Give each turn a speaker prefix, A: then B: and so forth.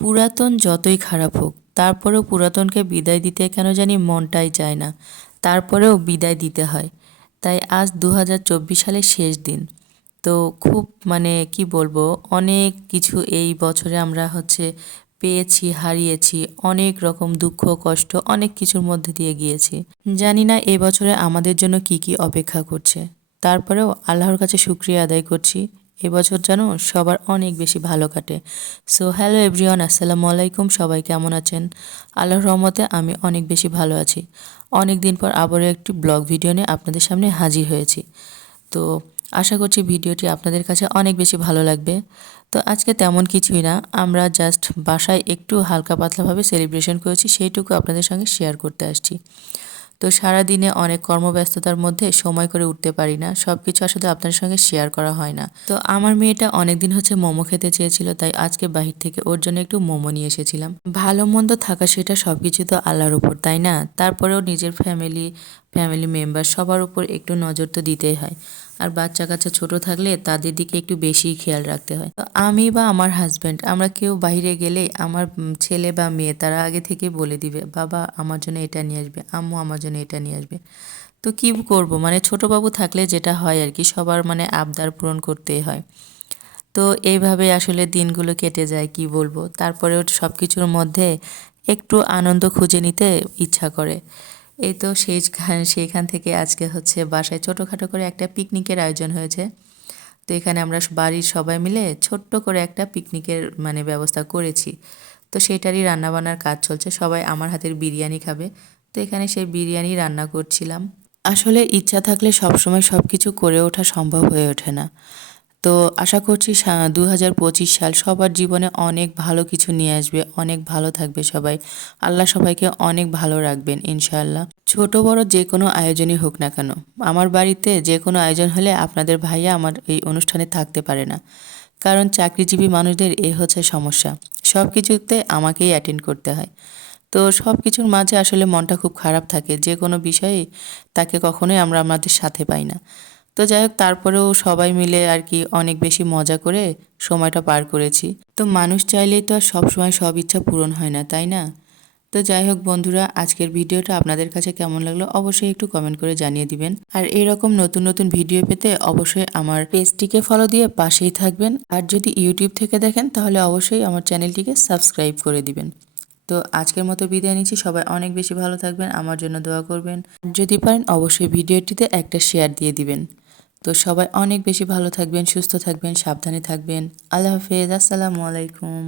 A: পুরাতন যতই খারাপ হোক, তারপরেও পুরাতনকে বিদায় দিতে কেন জানি মনটাই চায় না। তারপরেও বিদায় দিতে হয়। তাই আজ দু হাজার চব্বিশ সালের শেষ দিন। তো খুব মানে কি বলব, অনেক কিছু এই বছরে আমরা হচ্ছে পেয়েছি, হারিয়েছি, অনেক রকম দুঃখ, কষ্ট, অনেক কিছুর মধ্যে দিয়ে গিয়েছি। জানি না এ বছরে আমাদের জন্য কি কি অপেক্ষা করছে। তারপরেও আল্লাহর কাছে শুক্রিয়া আদায় করছি। এবছর যেন সবার অনেক বেশি ভালো কাটে। সো হ্যালো এভরিওয়ান আসসালামু আলাইকুম, সবাই কেমন আছেন? আল্লাহর রহমতে আমি অনেক বেশি ভালো আছি। অনেক দিন পর আবারও একটি ব্লগ ভিডিও নিয়ে আপনাদের সামনে হাজির হয়েছি। তো, আশা করছি ভিডিওটি আপনাদের কাছে অনেক বেশি ভালো লাগবে। তো, আজকে তেমন কিছুই না, আমরা জাস্ট বাসায় একটু হালকা পাতলাভাবে সেলিব্রেশন করেছি, সেইটুকু আপনাদের সঙ্গে শেয়ার করতে আসছি। তো সারা দিনে অনেক কর্মব্যস্ততার মধ্যে সময় করে উঠতে পারি না। সব কিছু আসলে আপনার সঙ্গে শেয়ার করা হয় না। তো আমার মেয়েটা অনেকদিন হচ্ছে মোমো খেতে চেয়েছিল, তাই আজকে বাহির থেকে ওর জন্য একটু মোমো নিয়ে এসেছিলাম। ভালো মন্দ থাকা সেটা সব কিছু তো আল্লাহর উপর, তাই না? তারপরেও নিজের ফ্যামিলি ফ্যামিলি মেম্বার সবার উপর একটু নজর তো দিতেই হয়। আর বাচ্চা কাচ্চা ছোট থাকলে তাদের দিকে একটু বেশি খেয়াল রাখতে হয়। তো আমি বা আমার হাজব্যান্ড আমরা কেউ বাইরে গেলে আমার ছেলে বা মেয়ে তারা আগে থেকে বলে দিবে, বাবা, আমার জন্য এটা নিয়ে আসবে, আম্মু আমার জন্য এটা নিয়ে আসবে। তো কি করব? মানে ছোট বাবু থাকলে যেটা হয় আর কি, সবার মানে আবদার পূরণ করতেই হয়। তো এইভাবে আসলে দিনগুলো কেটে যায়, কি বলব? তারপরেও সব কিছুর মধ্যে একটু আনন্দ খুঁজে নিতে ইচ্ছা করে। এই তো সেইখান সেইখান থেকে আজকে হচ্ছে বাসায় ছোটোখাটো করে একটা পিকনিকের আয়োজন হয়েছে। তো এখানে আমরা বাড়ির সবাই মিলে ছোট্ট করে একটা পিকনিকের মানে ব্যবস্থা করেছি। তো সেটারই রান্নাবান্নার কাজ চলছে। সবাই আমার হাতের বিরিয়ানি খাবে। তো এখানে সেই বিরিয়ানি রান্না করছিলাম। আসলে ইচ্ছা থাকলে সবসময় সব কিছু করে ওঠা সম্ভব হয়ে ওঠে না। তো আশা করছি দু হাজার পঁচিশ সাল সবার জীবনে অনেক ভালো কিছু নিয়ে আসবে, অনেক ভালো থাকবে সবাই। আল্লাহ সবাইকে অনেক ভালো রাখবেন, ইনশাআল্লাহ। ছোট, বড় যে কোনো আয়োজনই হোক না কেন, আমার বাড়িতে যে কোনো আয়োজন হলে আপনাদের ভাইয়া আমার এই অনুষ্ঠানে থাকতে পারে না। কারণ চাকরিজীবী মানুষদের এ হচ্ছে সমস্যা সব কিছুতে আমাকেই অ্যাটেন্ড করতে হয়। তো সব কিছুর মাঝে আসলে মনটা খুব খারাপ থাকে, যে কোনো বিষয়ে তাকে কখনোই আমরা আমাদের সাথে পাই না। তো যাই হোক, তারপরেও সবাই মিলে আর কি অনেক বেশি মজা করে সময়টা পার করেছি। তো মানুষ চাইলেই তো আর সবসময় সব ইচ্ছা পূরণ হয় না, তাই না? তো যাই হোক বন্ধুরা, আজকের ভিডিওটা আপনাদের কাছে কেমন লাগল অবশ্যই একটু কমেন্ট করে জানিয়ে দিবেন। আর এরকম নতুন নতুন ভিডিও পেতে অবশ্যই আমার পেজটিকে ফলো দিয়ে পাশেই থাকবেন। আর যদি ইউটিউব থেকে দেখেন, তাহলে অবশ্যই আমার চ্যানেলটিকে সাবস্ক্রাইব করে দিবেন। তো আজকের মতো বিদায় নিচ্ছি, সবাই অনেক বেশি ভালো থাকবেন, আমার জন্য দোয়া করবেন। যদি পারেন, অবশ্যই ভিডিওটিতে একটা শেয়ার দিয়ে দিবেন। তো সবাই অনেক বেশি ভালো থাকবেন সুস্থ থাকবেন সাবধানে থাকবেন। আল্লাহ হাফেজ আসসালামু আলাইকুম।